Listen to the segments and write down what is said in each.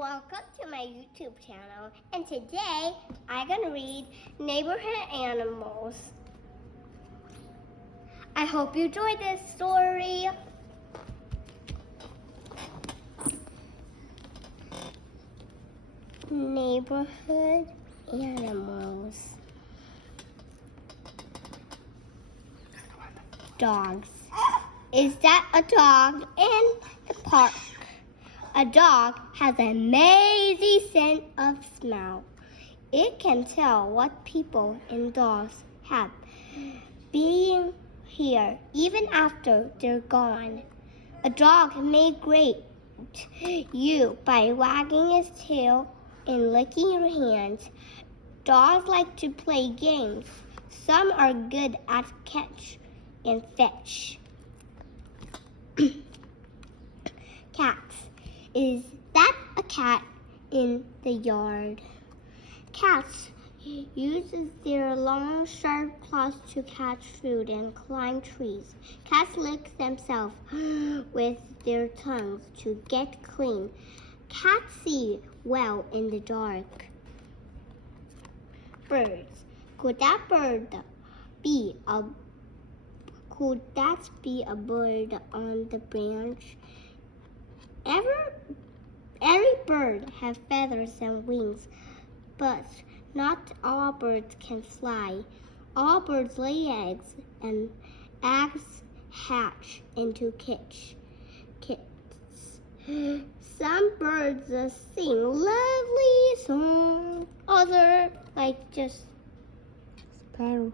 Welcome to my YouTube channel, and today I'm going to read Neighborhood Animals. I hope you enjoyed this story. Neighborhood Animals. Dogs. Is that a dog in the park? A dog has an amazing sense of smell. It can tell what people and dogs have been here even after they're gone. A dog may greet you by wagging its tail and licking your hands. Dogs like to play games. Some are good at catch and fetch. Cats. Is that a cat in the yard? Cats use their long, sharp claws to catch food and climb trees. Cats lick themselves with their tongues to get clean. Cats see well in the dark. Birds. Could that be a bird on the branch? Every bird has feathers and wings, but not all birds can fly. All birds lay eggs, and eggs hatch into kits. Some birds sing lovely songs. Others, like just sparrow,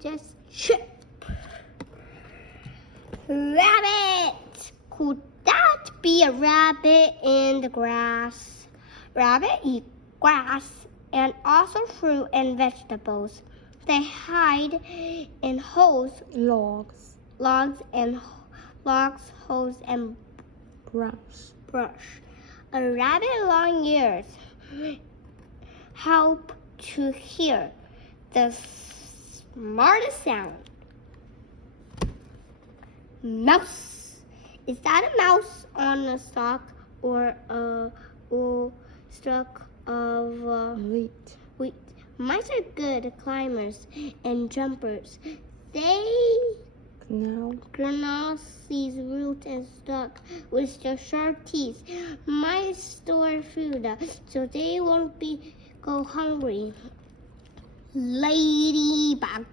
just chirp. Rabbit. Could that be a rabbit in the grass? Rabbits eat grass and also fruit and vegetables. They hide in holes, logs, holes, and brush. A rabbit's long ears help to hear the smartest sound. Mouse. Is that a mouse on a stalk or a stalk of wheat? Mice are good climbers and jumpers. They gnaw seeds, roots, and stalk with their sharp teeth. Mice store food so they won't go hungry. Ladybug.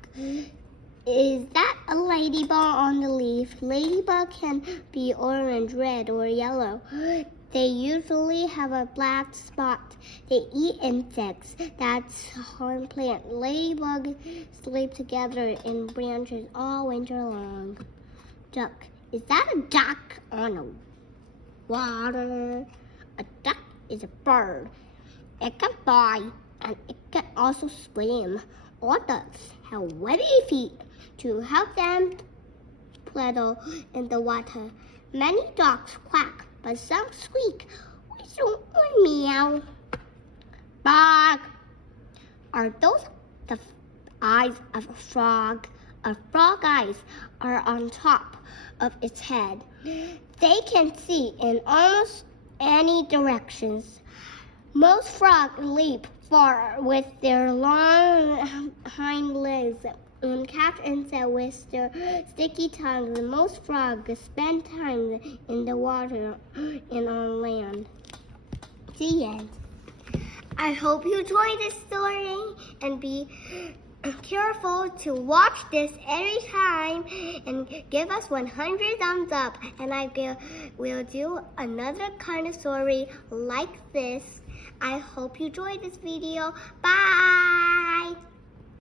Is that a ladybug on the leaf? Ladybug can be orange, red, or yellow. They usually have a black spot. They eat insects that harm plants. Ladybugs sleep together in branches all winter long. Duck. Is that a duck on the water? A duck is a bird. It can fly and it can also swim. All ducks have webbed feet to help them paddle in the water. Many dogs quack, but some squeak, whistle, or meow. Frog. Are those the eyes of a frog? A frog's eyes are on top of its head. They can see in almost any directions. Most frogs leap far with their long hind legs and catch insects with their sticky tongues. Most frogs spend time in the water and on land. The end. I hope you enjoyed this story and be careful to watch this every time and give us 100 thumbs up, and I will do another kind of story like this. I hope you enjoyed this video. Bye!